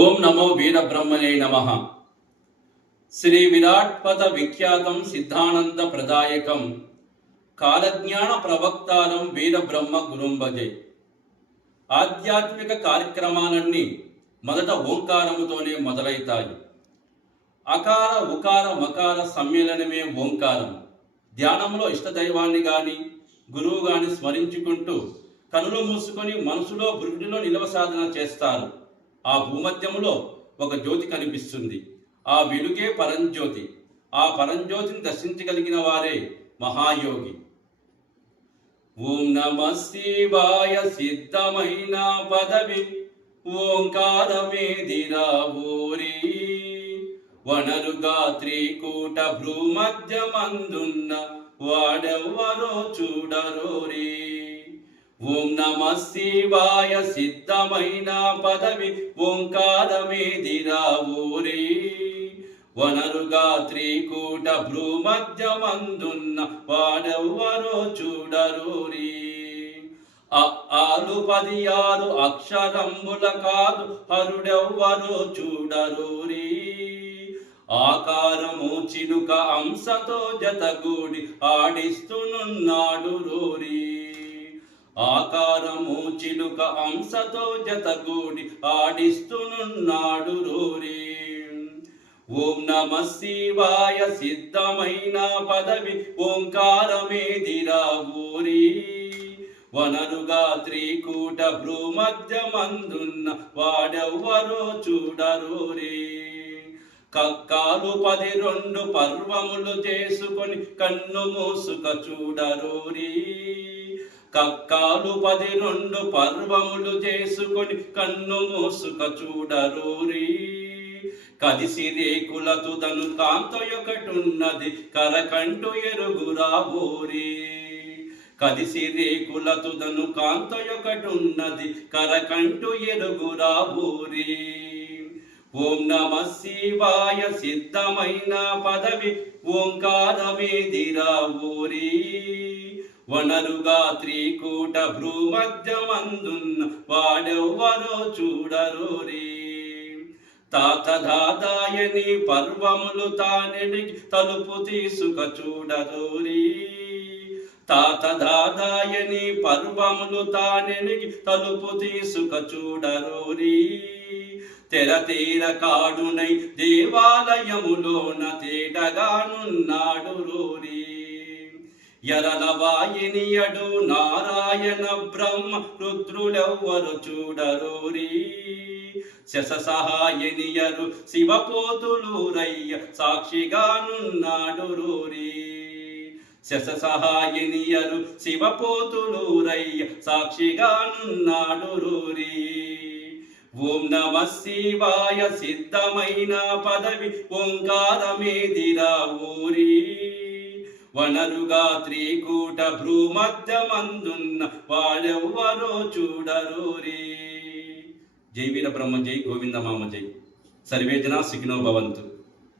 ఓం నమో వీరబ్రహ్మణే నమః. శ్రీ విరాట్పద విఖ్యాతం సిద్ధానంద ప్రదాయకం కాలజ్ఞాన ప్రవక్తారం వీరబ్రహ్మ గురుంభజే. ఆధ్యాత్మిక కార్యక్రమాలన్నీ మొదట ఓంకారముతోనే మొదలైతాయి. అకార ఉకార మకార సమ్మేళనమే ఓంకారం. ధ్యానంలో ఇష్టదైవాన్ని గాని గురువు గాని స్మరించుకుంటూ కనులు మూసుకొని మనసులో బురుడిలో నిలవ సాధన చేస్తారు. ఆ భూమధ్యములో ఒక జ్యోతి కనిపిస్తుంది. ఆ వెలుగే పరంజ్యోతి. ఆ పరంజ్యోతిని దర్శించగలిగిన వారే మహాయోగి. ఓం నమః శివాయ సిద్ధమైన పదవి ఓంకారమేదిరా ఊరి వనరుగా త్రికూట భ్రూమధ్యమందున్న వాడెవ్వరో చూడరోరి. ఓం నమః శివాయ సిద్ధమైన పదవి ఓంకారమేదిరా ఊరి వనరుగా త్రికూట భ్రూమధ్యమందున్న వాడెవ్వరో చూడరూరి. ఆలు 16 అక్షరంబుల కాదు హరుడెవ్వరో చూడరూరి. ఆకారము చిలుక అంశతో జతగూడి ఆడిస్తునున్నాడు రూరి. ఆకారము చిలుక అంశతో జతగూడి ఆడిస్తునున్నాడు రూరి. ఓం నమః శివాయ సిద్ధమైన పదవి ఓంకారమేదిరా ఊరి వనరుగా త్రికూట భ్రూమధ్యమందున్న వాడెవ్వరో చూడరూరి. కక్కాలు 12 పర్వములు చేసుకొని కన్ను మూసుక చూడరూరి. కక్కాలు 12 పర్వములు చేసుకొని కన్ను మూసుక చూడరూరి. కదిసి రేకుల తుదను కాంతొకటున్నది కరకంటు ఎరుగురాబోరి. కదిసి రేకుల తుదను కాంతొకటున్నది కరకంటు ఎరుగురాబోరి. ఓం నమః శివాయ సిద్ధమైన పదవి ఓంకారమేదిరా ఊరి వనరుగా త్రికూట భ్రూమధ్యమందున్న వాడెవ్వరో చూడరోరి. తాత దాదాయని పర్వములు తానెడిగి తలుపు తీసుక చూడరోరి. తాత దాదాయని పర్వములు తానెడిగి తలుపు తీసుక చూడరోరి. తెరతీర కాడునై దేవాలయములోన తేటగానున్నాడు రోరి. ఎరలవాయినియడు నారాయణ బ్రహ్మ రుద్రులెవ్వరు చూడరోరి. శశ సహాయనియరు శివపోతులూరయ్య సాక్షిగానున్నాడు రోరి. శశ సహాయనియరు శివపోతులూరయ్య సాక్షిగానున్నాడు రోరి. ఓం నమః శివాయ సిద్ధమైన పదవి ఓంకారమేదిరా ఊరి వనరుగా త్రికూట భ్రూమధ్యమందున్న వాడెవ్వరో చూడరోరి. జై వీర బ్రహ్మ జై గోవింద మామ జై. సర్వే జనా సుఖినో భవంతు.